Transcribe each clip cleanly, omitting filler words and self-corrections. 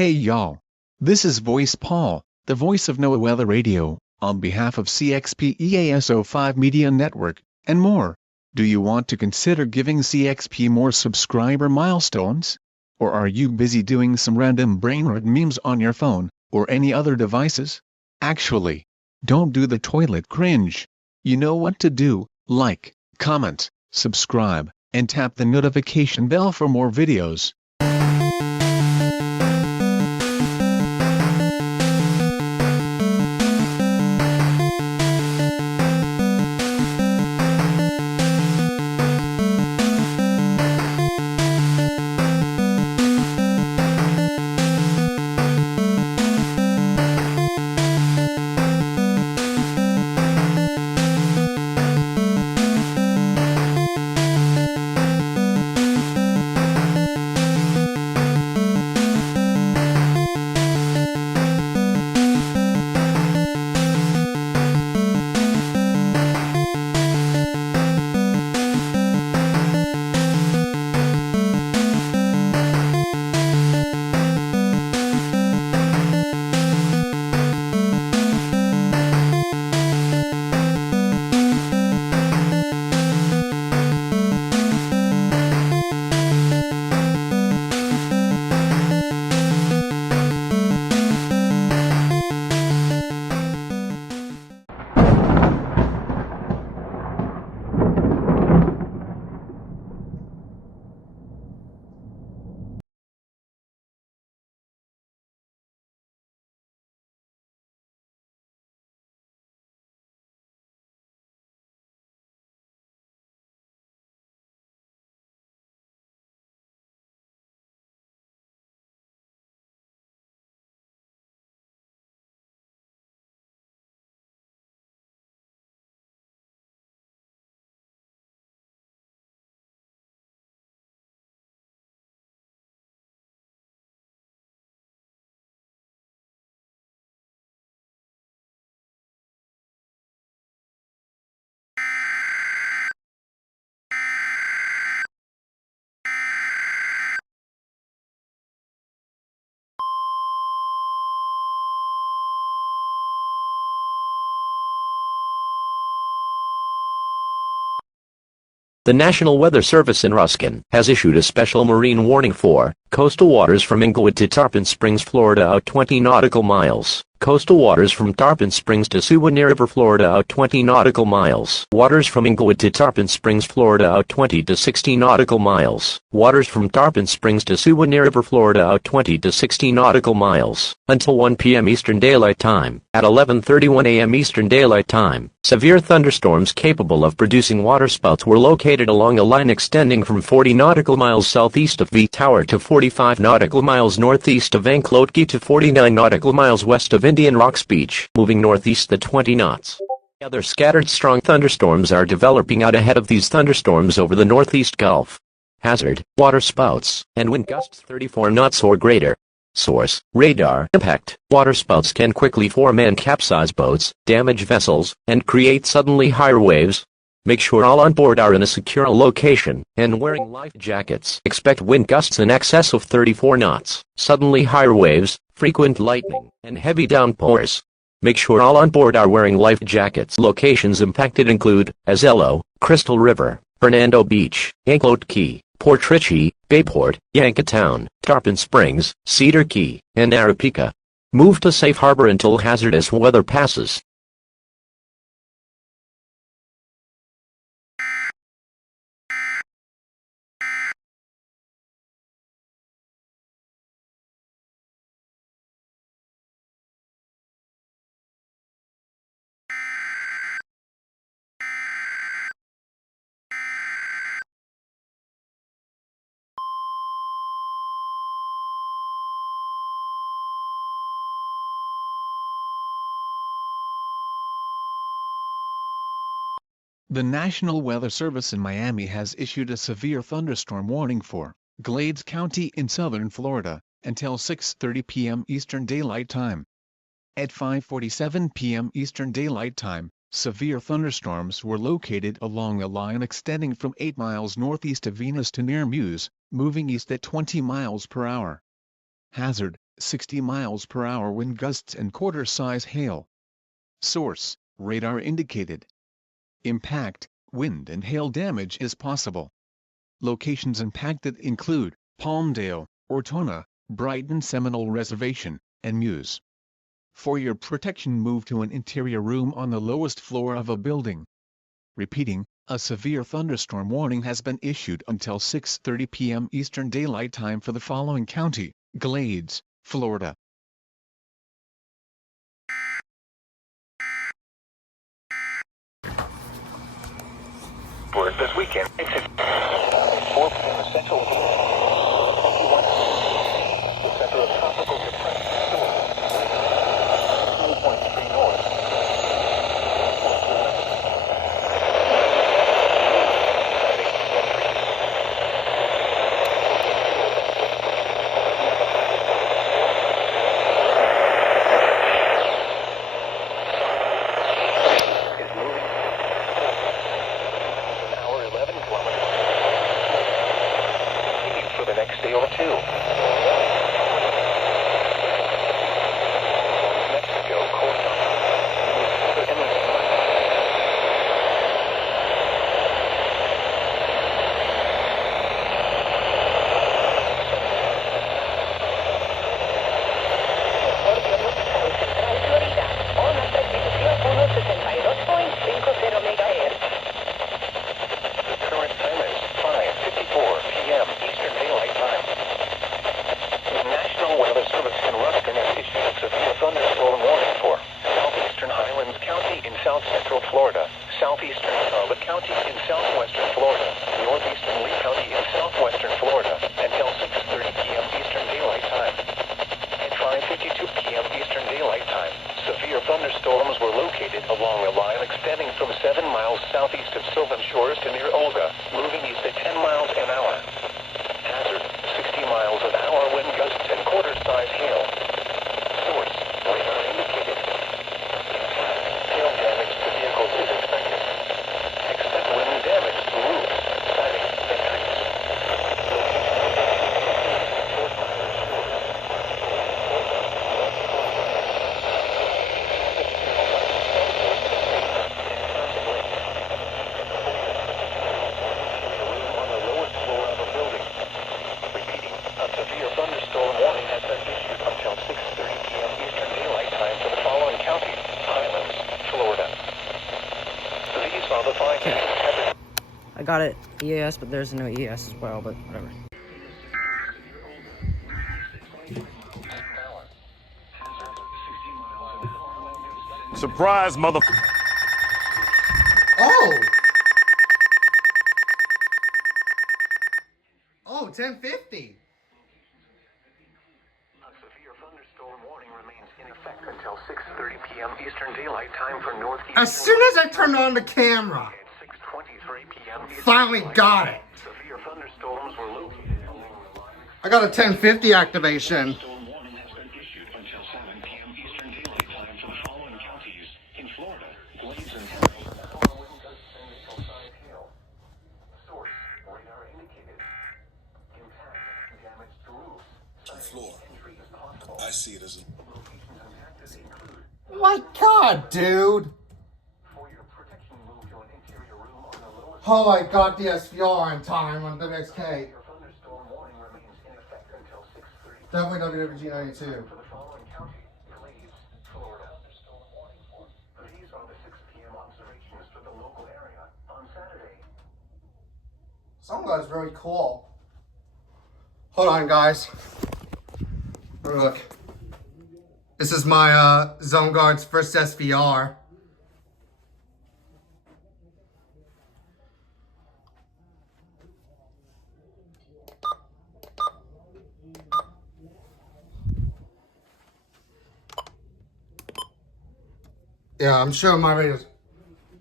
Hey y'all. This is Voice Paul, the voice of NOAA Weather Radio, on behalf of CXP EAS 05 Media Network, and more. Do you want to consider giving CXP more subscriber milestones? Or are you busy doing some random brainrot memes on your phone, or any other devices? Actually, don't do the toilet cringe. You know what to do: like, comment, subscribe, and tap the notification bell for more videos. The National Weather Service in Ruskin has issued a special marine warning for coastal waters from Inglewood to Tarpon Springs, Florida out 20 nautical miles. Coastal waters from Tarpon Springs to Suwannee River, Florida out 20 nautical miles. Waters from Inglewood to Tarpon Springs, Florida out 20 to 60 nautical miles. Waters from Tarpon Springs to Suwannee River, Florida out 20 to 60 nautical miles. Until 1 p.m. Eastern Daylight Time. At 11:31 a.m. Eastern Daylight Time, severe thunderstorms capable of producing waterspouts were located along a line extending from 40 nautical miles southeast of V Tower to 45 nautical miles northeast of Anklote to 49 nautical miles west of Indian Rocks Beach, moving northeast at 20 knots. Other scattered strong thunderstorms are developing out ahead of these thunderstorms over the northeast Gulf. Hazard: waterspouts, and wind gusts 34 knots or greater. Source: radar impact. Waterspouts can quickly form and capsize boats, damage vessels, and create suddenly higher waves. Make sure all on board are in a secure location and wearing life jackets. Expect wind gusts in excess of 34 knots, suddenly higher waves, frequent lightning, and heavy downpours. Make sure all on board are wearing life jackets. Locations impacted include Azelo, Crystal River, Fernando Beach, Anklote Key, Port Richey, Bayport, Yankatown, Tarpon Springs, Cedar Key, and Arapika. Move to safe harbor until hazardous weather passes. The National Weather Service in Miami has issued a severe thunderstorm warning for Glades County in southern Florida until 6:30 p.m. Eastern Daylight Time. At 5:47 p.m. Eastern Daylight Time, severe thunderstorms were located along a line extending from 8 miles northeast of Venus to near Muse, moving east at 20 miles per hour. Hazard: 60 miles per hour wind gusts and quarter-size hail. Source: radar indicated. Impact: wind and hail damage is possible. Locations impacted include Palmdale, Ortona, Brighton Seminole Reservation, and Muse. For your protection, move to an interior room on the lowest floor of a building. Repeating, a severe thunderstorm warning has been issued until 6:30 p.m. Eastern Daylight Time for the following county: Glades, Florida. Word this weekend. 4 p.m. Central. 21. The center of tropical depression. 2.3 north. Day or two. Mexico, coast. South Central Florida, southeastern Charlotte County in southwestern Florida, northeastern Lee County in southwestern Florida, until 6:30 p.m. Eastern Daylight Time. At 5:52 p.m. Eastern Daylight Time, severe thunderstorms were located along a line extending from 7 miles southeast of Sylvan Shores to near Olga, moving east at 10 miles an hour. Hazard: 60 miles an hour wind gusts and quarter-size hail. Source: radar indicated. Hail damage to vehicles is expected. Expect wind damage to roofs, siding, and trees. On the lowest floor of a building. Repeating, a severe thunderstorm warning has been issued until 6:30 p.m. Eastern Daylight Time for the following counties: Highlands, Florida. These are the 5 hazard. I got it EAS, but there's no EAS as well, but whatever. Surprise, mother. Oh! Oh, 1050. A severe thunderstorm warning remains in effect until 6:30 p.m. Eastern Daylight Time for northeastern. As soon as I turned on the camera, At 6:23 p.m. Eastern finally Daylight got Time, it. severe thunderstorms were located along the line. I got a 1050 activation. Storm warning has been issued until 7 p.m. Eastern Daylight Time for the following counties in Florida: Glades and Harris. Wind gusts and missile-sized hail. Source: radar indicated. Impact: damage to roofs. Floor. I see it as a My God, dude. For your protection, move to an interior room on the lowest. Oh, I got the SVR in time on WXK. Your thunderstorm warning remains in effect until 6:30 Definitely WWG 92. for the following county: Glades, Florida. Thunderstorm warning for. These are the 6 p.m. observations for the local area on Saturday. Some guy's really cool. Hold on, guys. Look. This is my Zone Guard's first SVR. Yeah, I'm sure my radios.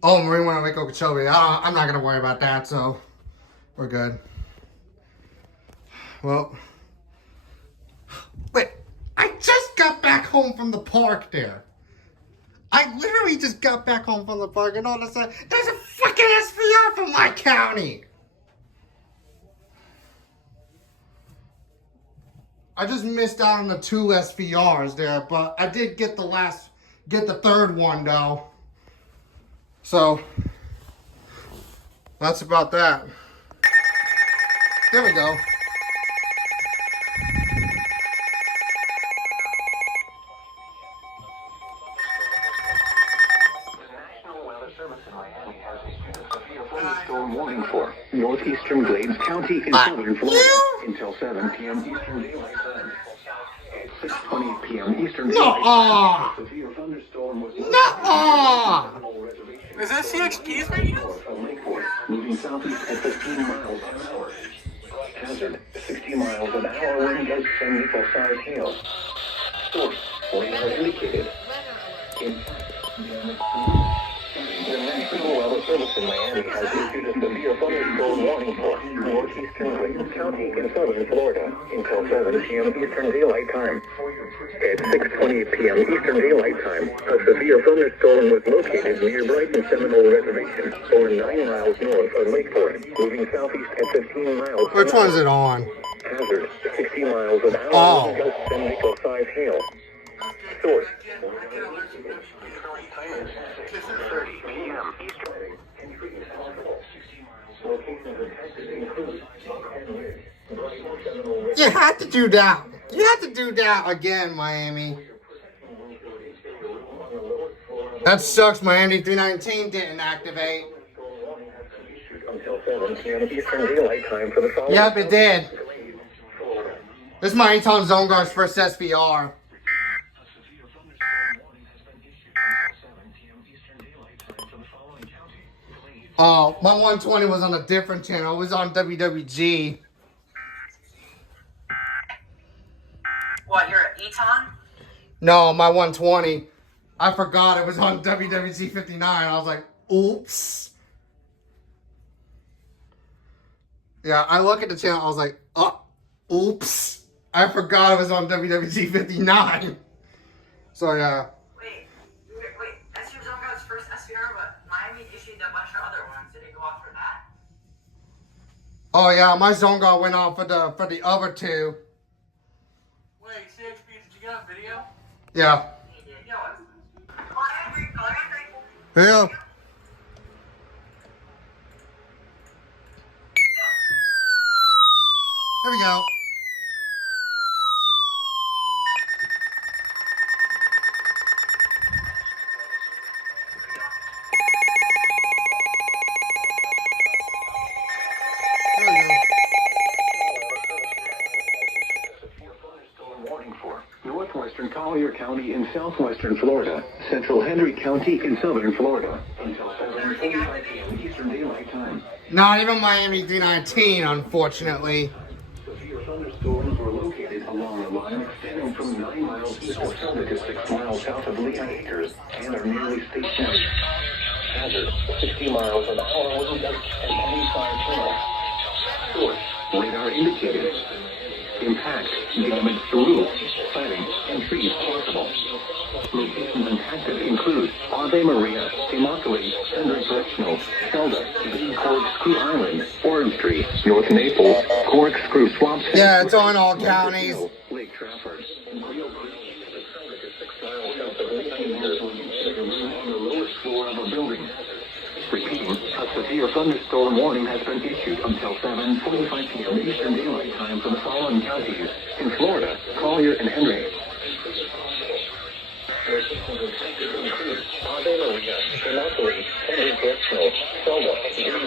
Oh, Marine went on Lake Okeechobee. I'm not gonna worry about that, so we're good. Well, wait. I just got back home from the park there. I literally just got back home from the park, and all of a sudden, there's a fucking SVR from my county. I just missed out on the 2 SVRs there, but I did get the third one though. So that's about that. There we go. Storm warning for northeastern Glades County in southern Florida until 7 p.m. Eastern Daylight Time. At 6:20 p.m. Eastern Daylight Time, a severe thunderstorm was Is that CXP's radio? moving southeast at 15 miles an hour. Hazard: 60 miles an hour wind gusts and nickel-sized hail. Source: radar indicated. The National Weather Service in Miami has issued a severe thunderstorm warning for northeastern Glades County in southern Florida until 7 p.m. Eastern Daylight Time. At 6:20 p.m. Eastern Daylight Time, a severe thunderstorm was located near Brighton Seminole Reservation, or 9 miles north of Lakeport, moving southeast at 15 miles. Which one is it on? Hazard: 60 miles an hour. Oh. Gusts and nickel-sized hail. Source: time is 6:30 p.m. Eastern. You had to do that. You had to do that again, Miami. That sucks. Miami 319 didn't activate. Until 7 p.m. Eastern Daylight Time for the following. Yep, it did. This is Miami Town Zone Guard's first SVR. Oh, my 120 was on a different channel. It was on WWG. What, you're at Eton? No, my 120. I forgot it was on WWG 59. I was like, oops. Yeah, I look at the channel. I was like, oh, oops. I forgot it was on WWG 59. So, yeah. Wait. That's your Zone Guard's first SVR, but Miami issued a bunch of other ones. Did it go off for that? Oh, yeah, my Zone Guard went off for the other two. Wait, CXP, did you get on video? Yeah. He did. Yo, call Henry. Yeah. There we go. Warning for northwestern Collier County in southwestern Florida, central Henry County in southern Florida, until 7:45 p.m. Eastern Daylight Time. Not even Miami 319, unfortunately. Severe thunderstorms were located along a line extending from 9 miles east of Florida to 6 miles south of Lehigh Acres and are nearly stationary. Hazard: 60 miles an hour wind gusts and 25 hail. Source: radar indicated. Impact: damage to roofs, siding, and trees possible. Locations impacted include Ave Maria, Immokalee, Hendrick Correctional, Zelda, Corkscrew Island, Orange Tree, North Naples, Corkscrew Swamp. Yeah, it's on all counties. Lake Trafford, and Rio Creek, 6 miles south of Lehigh Acres, on the lowest floor of a building. Repeating, a severe thunderstorm warning has been issued until 7:45 p.m. Eastern Daylight Time for the following counties. In Florida, Collier and Henry. Ave Maria, Immokalee, Hendrick Correctional, Zelda,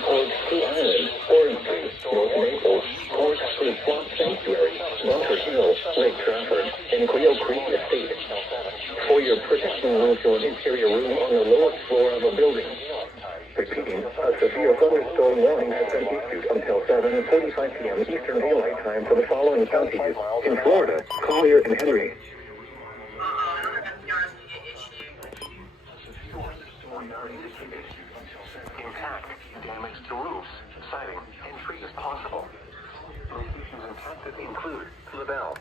Corkscrew Island, Orange Tree, North Naples, Corkscrew Swamp Sanctuary, Bunker Hill, Lake Trafford, and Rio Creek Estate. For your protection, move to an interior room on the lowest floor of a building. Repeating, a severe thunderstorm warning has been issued until 7:45 p.m. Eastern Daylight Time for the following counties. In Florida, Collier and Henry. Another SVR is going to get issued. Impact, damage to roofs, siding, and trees possible. Locations impacted include LaBelle.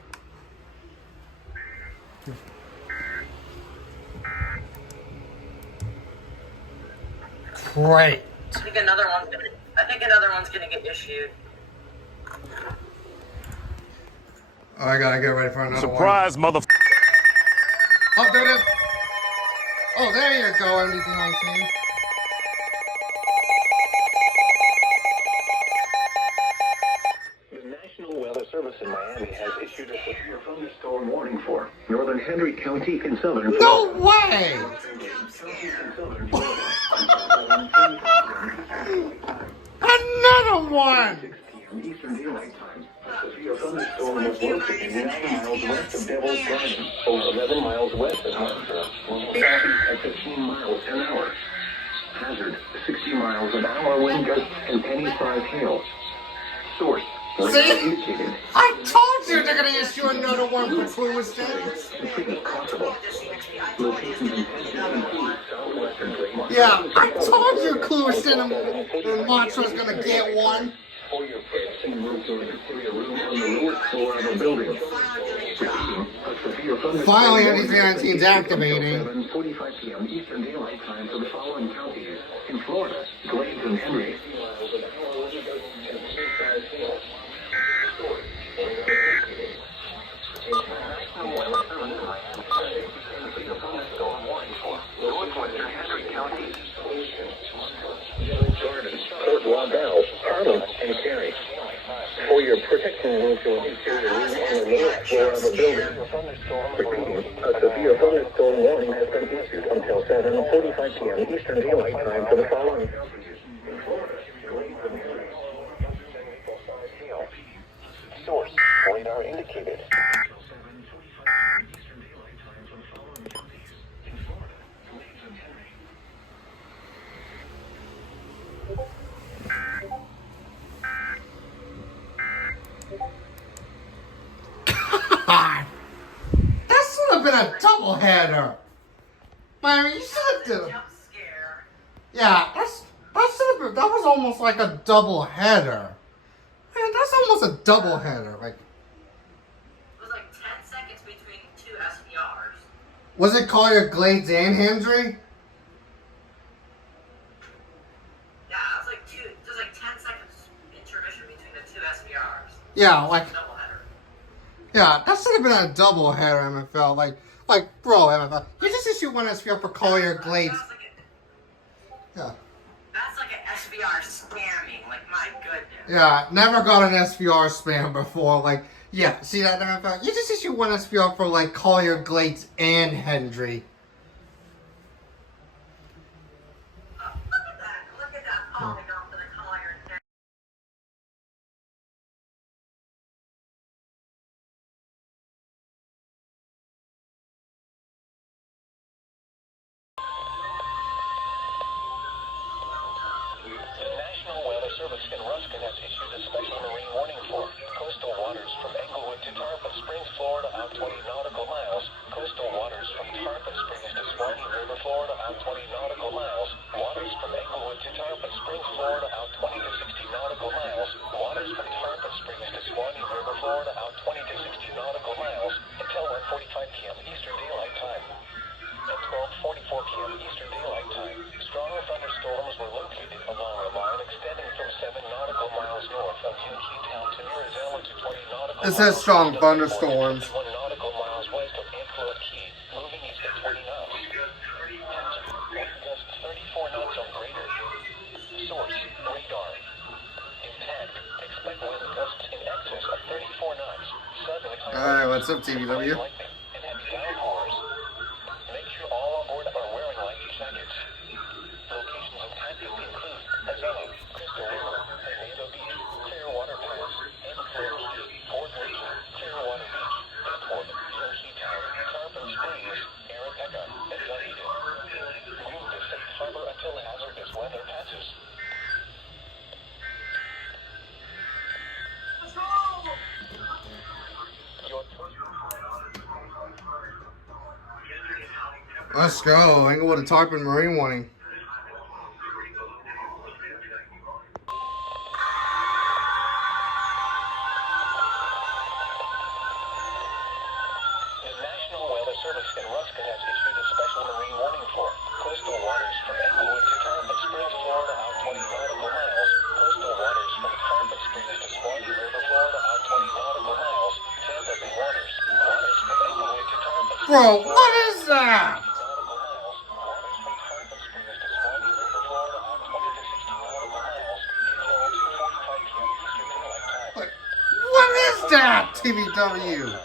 Great. I think another one's gonna get issued. Oh, I gotta get ready for another Surprise, one. mother. Oh, there it is. Oh, there you go, MDT-19. The National Weather Service in Miami has issued a severe thunderstorm warning for northern Henry County in southern Florida. No way! Another one! 6 p.m. Eastern Daylight Time. A severe thunderstorm was located 9 miles west of Devil's Garden, over 11 miles west of Hartford, moving southeast at 15 miles an hour. Hazard, 60 miles an hour wind gusts and penny-sized hail. Source, See? indicated. I told you they're gonna issue another one for Clueless. Treatment possible. Locations in southwestern Florida. Yeah, I told you Clueless and Montro's gonna get one. For your protection, move to an interior room on the lowest floor of a building. Repeating, a severe thunderstorm. Finally, MDT-19's activating. 7:45 p.m. Eastern Daylight Time for the following counties in Florida: Glades and Henry. Northwestern Henry County, Garden, Fort Lauderdale, Harlem, and Cary. For your protection, move to an interior room on the lowest floor of a building. Repeating, a severe thunderstorm warning has been issued until 7:45 p.m. Eastern Daylight Time for the following. Source, radar indicated. God, that should have been a double header. Man, you should have. Jump scare. Yeah, that should have been. That was almost like a double header. Man, that's almost a double header. Like, It was like 10 seconds between two SPRs. was it Collier, Glades, and Hendry? Yeah, it was like 10 seconds intermission between the two SPRs. Yeah, like, Doubleheader. yeah, that should have been a double header. MFL, like, bro, MFL, you just issue one SPR for Collier, Glades. Yeah. That's like an SPR spamming. Like, my goodness. Yeah, never got an SPR spam before. Like, yeah, see that MFL? You just issue one SPR for like Collier, Glades, and Hendry. Look at that polygon for the Collier. The National Weather Service in Ruskin has issued a special marine warning for coastal waters from Englewood to Tarpon Springs, Florida, out 20 nautical miles. Coastal waters from Tarpon Springs to Swanee River, Florida, out 20 nautical miles. Waters from Englewood to Tarpon Springs, Florida, out 20 to 60 nautical miles. Waters from Tarpon Springs to Swanee River, Florida, out 20 to 60 nautical miles until 1:45 p.m. Eastern Daylight Time. At 12:44 p.m. Eastern Daylight Time, strong thunderstorms were located along a line extending from 7 nautical miles north of Uniontown to near Zella to 20 nautical It miles says strong east of thunderstorms. 21 nautical miles west of Anclote Key, moving east at 20 knots. Wind gusts 34 knots or greater. Source, radar. Impact, expect wind gusts in excess of 34 knots. Sudden Alright, what's up, TVW? lightning and heavy downpours. Make sure all on board are wearing life jackets. Locations impacted include Azella, Crystal River, Tornado Beach, Clearwater Pass, Anclote Key, Fort Wilson, Clearwater Beach, Eastwood, Uniontown, Tarpon Springs, Arapeca, and Dunedin. Move to safe harbor until hazardous weather passes. Let's go. Englewood to Tarpon marine warning. The National Weather Service in Ruskin has issued a special marine warning for coastal waters from Englewood to Tarpon Springs, Florida, out 20 nautical miles. Coastal waters from Tarpon Springs to Swanee River, Florida, out 20 nautical miles. Tampa Bro, what is that? What is that, TVW?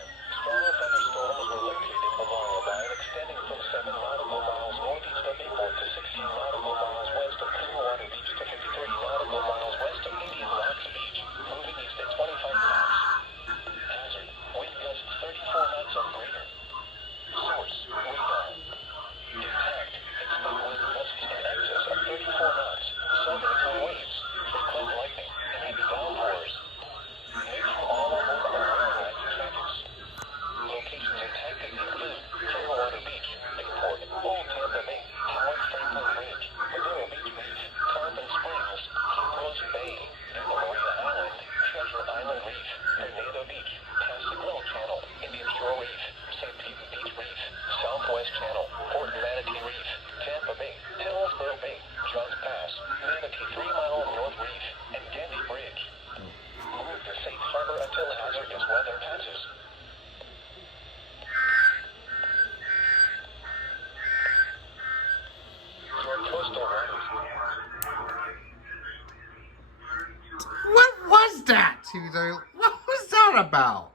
What was that, TVW? What was that about?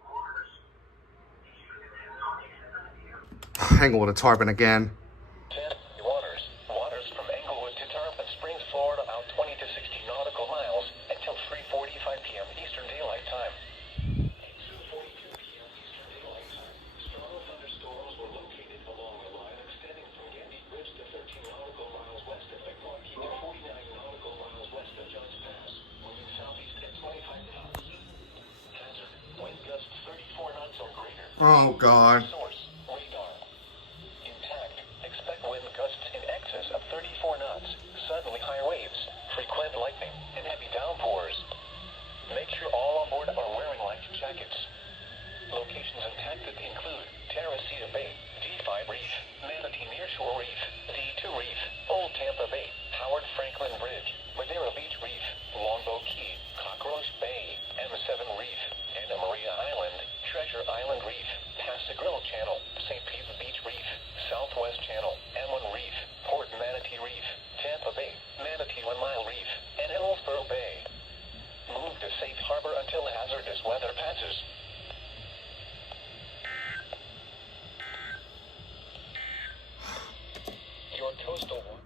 Hang on with a tarpon again. Waters from Englewood to Tarpon Springs, Florida, out 20 to 60 nautical miles until 3:45 p.m. Eastern Daylight Time. Strong thunderstorms were located along the line extending from Gandy Bridge to 13 nautical miles west of McClarky to 49 nautical miles west of Johns Pass, moving southeast at 25 knots. Hazard, wind gusts 34 knots or greater. Oh, God. Source, radar. Intact. Expect wind gusts in excess of 34 knots, suddenly high waves, frequent lightning, and heavy downpours. Make sure all on board are wearing life jackets. Locations impacted include Teresita Bay, D5 Reef, Manatee Nearshore Reef, D2 Reef, Old Tampa Bay, Howard Franklin Bridge, Madeira Beach Reef, Longboat Key, Cockroach Bay, M7 Reef, Anna Maria Island, Treasure Island Reef, Passagrille Channel, St. Pete Beach Reef, Southwest Channel, M1 Reef, Port Manatee Reef, Tampa Bay, Manatee 1 Mile Reef, and Hillsborough Bay. Move to safe harbor until hazardous weather passes. Your coastal one.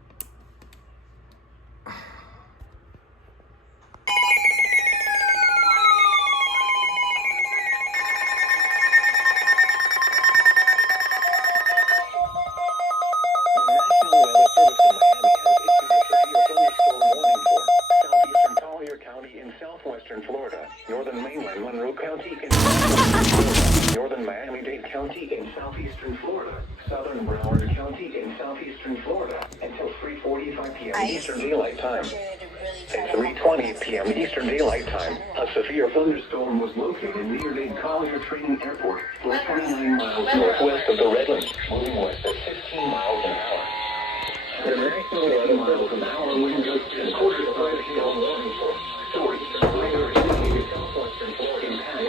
Southwestern Florida, northern mainland Monroe County in northern Miami-Dade County in southeastern Florida, southern Broward County in southeastern Florida until 3:45 p.m. Eastern Daylight Time. At 3:20 p.m. Eastern Daylight Time, a severe thunderstorm was located near Dade Collier Training Airport, 29 miles northwest of the Redlands, moving west at 16 miles an hour. The national 80 miles an hour wind gusts and quarter of a hail warning for source. Southwestern Florida impact.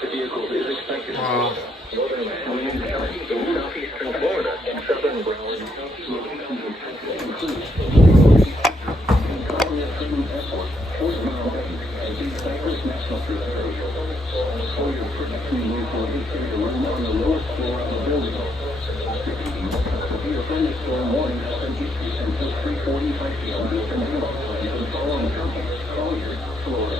The vehicle is expected to northern Miami County in southeastern Florida and southern Broward County. Locations impacted include Collier Training Airport, Fort Mill Bay, and Big Cypress National Preserve. So your protection move will be to run on the lowest floor of the building. Severe thunderstorm warning has been issued until 3:45 p.m. Eastern Daylight Time for the following counties: Collier, Florida.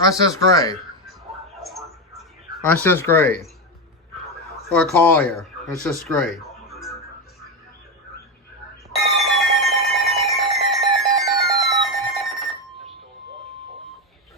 That's just great. That's just great. Or Collier. That's just great.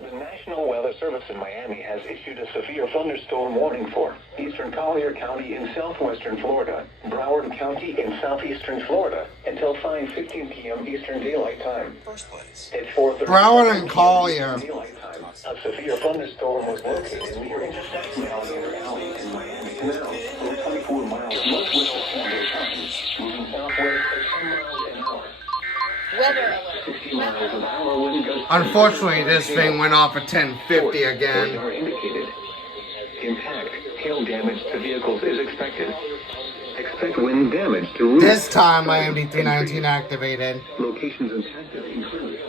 The National Weather Service in Miami has issued a severe thunderstorm warning for eastern Collier County in southwestern Florida, Broward County in southeastern Florida, until 5:15 p.m. Eastern Daylight Time. At 4:30 Broward and Collier. Daylight Time, a severe thunderstorm was located near intersection Alligator Alley and Miami Canal, over 24 miles northwest of Florida time, moving southwest at 10 miles an hour. Weather 60 miles an hour wind gusts. Unfortunately, this thing went off at 10:50 again. Are indicated. Impact, hail damage to vehicles is expected. Expect wind damage to roofs. This time, IMD 319 activated. Locations impacted include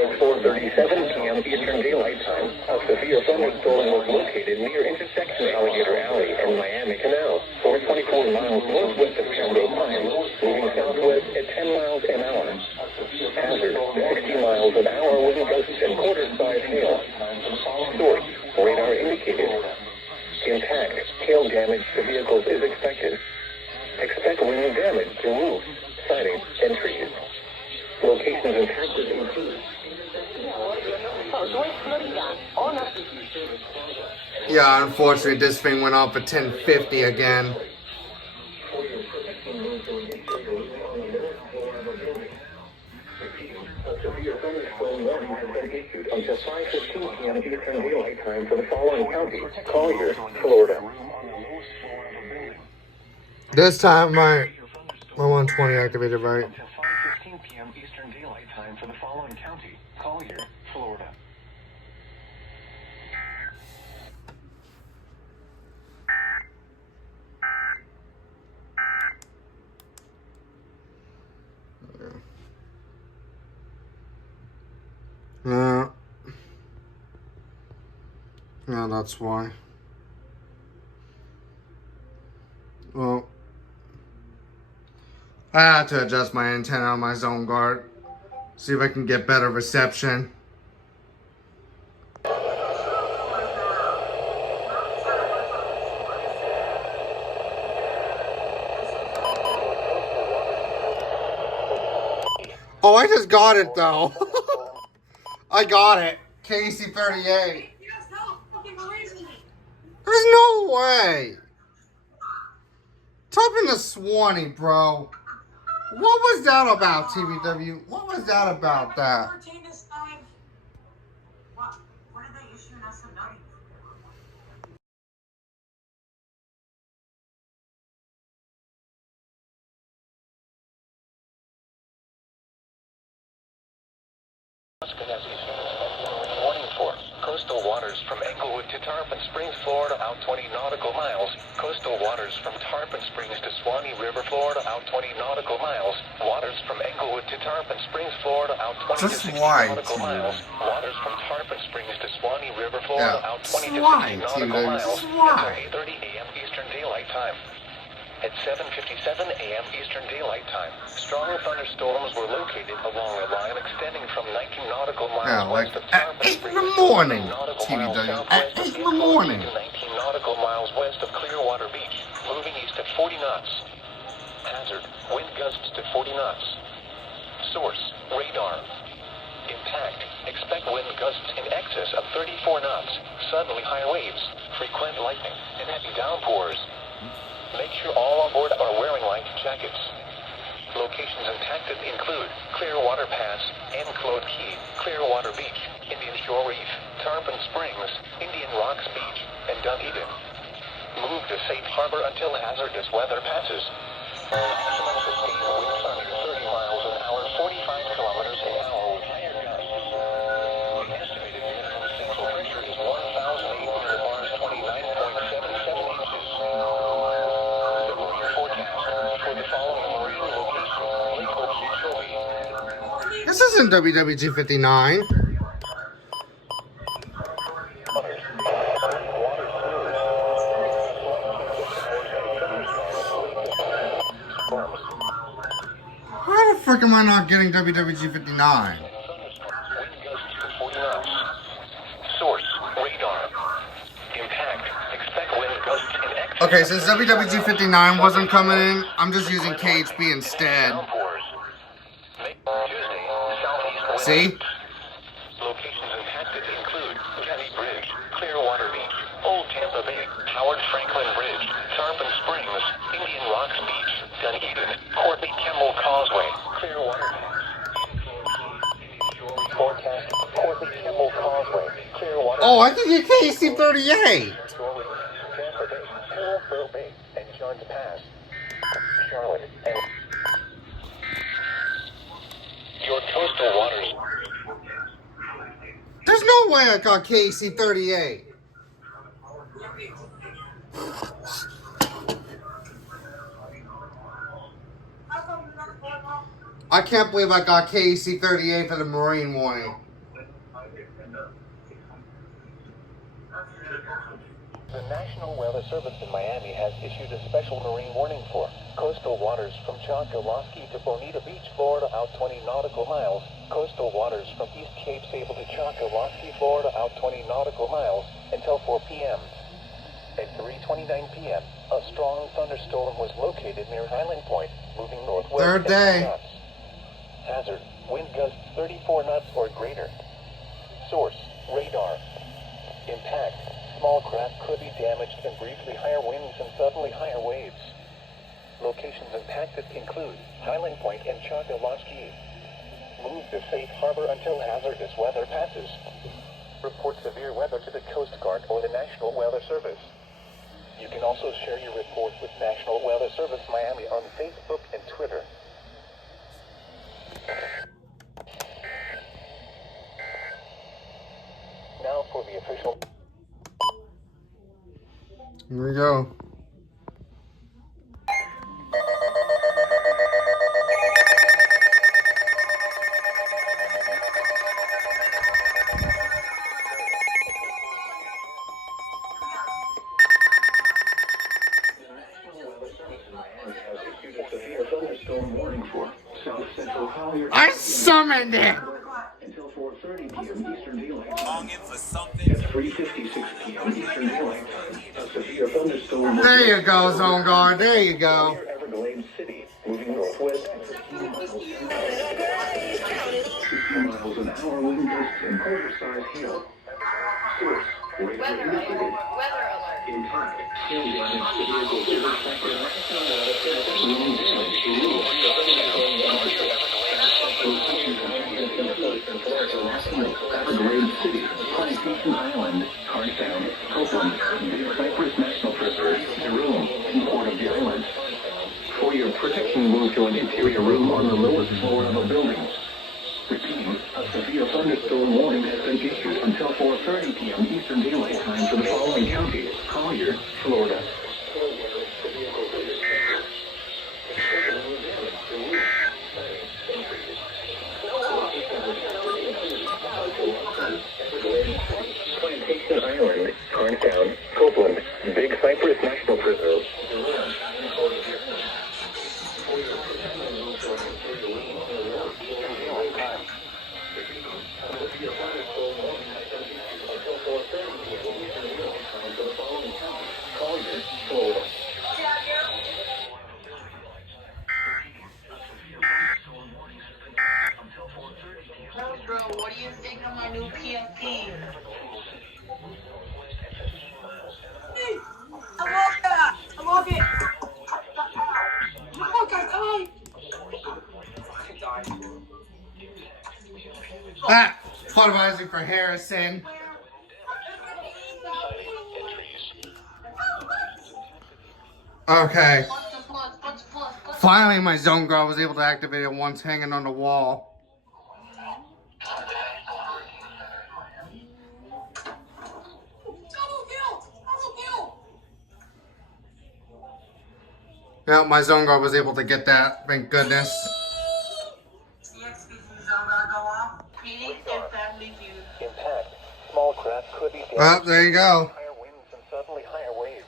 at 4:37 p.m. Eastern Daylight Time, a severe thunderstorm was located near intersection Alligator Alley and Miami Canal, over 24 miles northwest of Congo Pine, moving southwest at 10 miles an hour. Hazard, 60 miles an hour wind gusts and quarter-size hail. Source, radar indicated. Impact, hail damage to vehicles is expected. Expect wind damage to roofs, siding, and trees. Locations impacted include. Yeah, unfortunately, this thing went off at 10:50 again. Until 5:15 p.m. Eastern Daylight Time for the following counties: Collier, Florida. This time, my 120 activated, right? Until 5:15 p.m. Eastern Daylight Time for the following county: Collier, Florida. Yeah, that's why. Well, I had to adjust my antenna on my zone guard. See if I can get better reception. Oh, I just got it though. I got it. KC38. There's no way. Type in the Swanee, bro. What was that about, TBW? What was that about, that? What did they issue an SMW? Has issued a special warning for coastal waters from Englewood to Tarpon Springs, Florida, out 20 nautical miles. Coastal waters from Tarpon Springs to Swanee River, Florida, out 20 nautical miles. Waters from Englewood to Tarpon Springs, Florida, out 20 to 60 nautical miles. Waters from Tarpon Springs to Swanee River, Florida, out 20 to 60 nautical miles. Until 8:30 a.m. Eastern Daylight Time. At 7:57 a.m. Eastern Daylight Time, strong thunderstorms were located along a line extending from 19 nautical miles west of Tarpon at 8 Springs in the morning, to 19 TBW. nautical At 8 in the morning. 19 nautical miles west of Clearwater Beach, moving east at 40 knots. Hazard, wind gusts to 40 knots. Source, radar. Impact, expect wind gusts in excess of 34 knots, suddenly high waves, frequent lightning, and heavy downpours. Make sure all on board are wearing life jackets. Locations impacted include Clearwater Pass, Enclosed Key, Clearwater Beach, Indian Shore Reef, Tarpon Springs, Indian Rocks Beach, and Dunedin. Move to safe harbor until hazardous weather passes. Maximum sustained winds under 30 miles an hour, 45 kilometers an hour with higher gusts. The estimated minimum central pressure is 1,800 bars, 29.77 inches. The marine forecast for the following marine locations: Lake Okeechobee. This isn't WWG 59. How the frick am I not getting WWG 59? Wind gusts to 40 knots. Okay, since WWG59 wasn't coming in, I'm just using KHB instead. See? Locations impacted include Getty Bridge, Clearwater Beach, Old Tampa Bay, Howard Franklin Bridge, Tarpon Springs, Indian Rocks Beach, Dunedin, Courtney Kimball Causeway, Clearwater Pass. Forecast, Courtney Kimball Causeway, Clearwater. Oh, I can get KC38. Tampa Bay, Hillsborough Bay, and Johns Pass. Charlotte and your coastal waters. There's no way I got KC38. I can't believe I got KC38 for the marine warning. The National Weather Service in Miami has issued a special marine warning for coastal waters from Choctawaskee to Bonita Beach, Florida, out 20 nautical miles. Coastal waters from East Cape Sable to Choctawaskee, Florida, out 20 nautical miles until 4 p.m. At 3:29 p.m., a strong thunderstorm was located near Highland Point, moving northwest. Third day. Hazard, wind gusts 34 knots or greater. Source, radar. Impact, small craft could be damaged and briefly higher winds and suddenly higher waves. Locations impacted include Highland Point and Choctawaskee. Move to safe harbor until hazardous weather passes. Report severe weather to the Coast Guard or the National Weather Service. You can also share your report with National Weather Service Miami on Facebook and Twitter. Now for the official. Here we go. I summoned it! Until 4:30 p.m. Eastern Daylight Time. At 3:56 p.m. Eastern Daylight Time, a severe thunderstorm. There you go, Zone Guard. There you go. Everglades City, moving northwest. 60 miles an hour wind gusts and oversized hail. Source: radar indicated. Impact: hail damage to vehicles affected. Wind damage to roofs. Everglades City, Plantation Island, Cartown, Copeland, Big Cypress National Preserve, Jerome, and Port of the Island. For your protection, move to an interior room on the lowest floor of a building. Repeating, a severe thunderstorm warning has been issued until 4:30 p.m. Eastern Daylight Time for the following counties: Collier, Florida. Plantation Island, Cartown, Copeland, Big Cypress National Preserve. Bro, what do you think of my new PFP? Hey, I'm walking. Ah, apologizing for Harrison. Okay. Finally, my Zone Guard was able to activate it once hanging on the wall. Yeah, my Zone Guard was able to get that. Thank goodness. Impact, small craft could be damaged. Well, there you go. Higher winds and suddenly higher waves.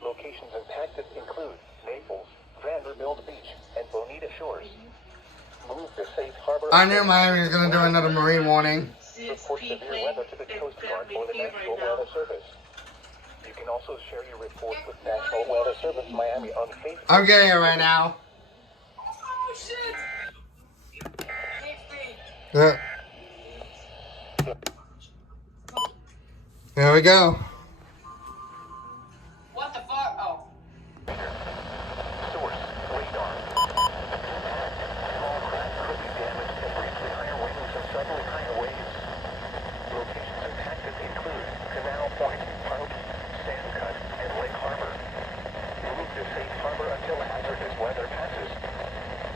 Locations impacted include Naples, Vanderbilt Beach, and Bonita Shores. Move to safe harbor. I knew Miami was going to do another marine warning. Report severe weather to the Coast Guard or the National Weather Service. You can also share your report with National Weather Service Miami on Facebook. I'm getting it right now. Oh shit! There we go. What the fuck? Oh. Source, radar. Small craft could be damaged and briefly higher winds and suddenly higher waves. Locations impacted include Canal Point, Punk, Sandcut, and Lake Harbor. Move to safe harbor until hazardous weather passes.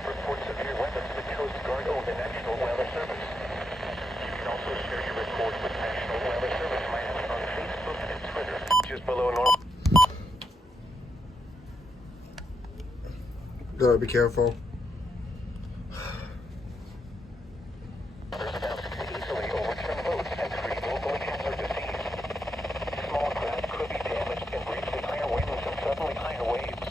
Report severe weather to the Coast Guard or the National Weather Service. You can also share your report with National Weather Service Miami on Facebook and Twitter. Just below normal. Gotta be careful. Easily overturn boats and create locally hazardous seas. Small craft could be damaged and briefly higher winds and suddenly higher waves.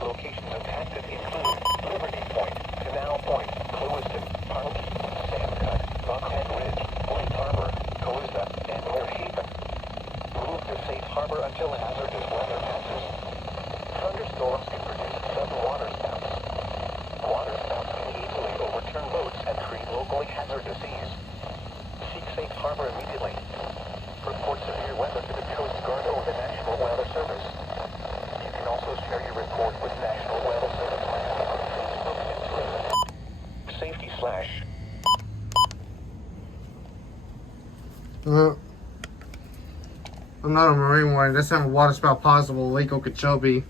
Locations impacted include Liberty Point, Canal Point, Clewiston, Punky, Sandcut, Buckhead Ridge, Lake Harbor, Cahuza, and North Haven. Move to safe harbor until hazardous weather passes. Thunderstorms can produce sudden water spouts. Water spouts can easily overturn boats and create locally hazardous seas. Seek safe harbor immediately. Report severe weather to the Coast Guard or the National Weather Service. You can also share your report with National Weather Service Miami on Facebook and Twitter. Safety slash. I'm not a Marine one. That's not a water spout possible, Lake Okeechobee.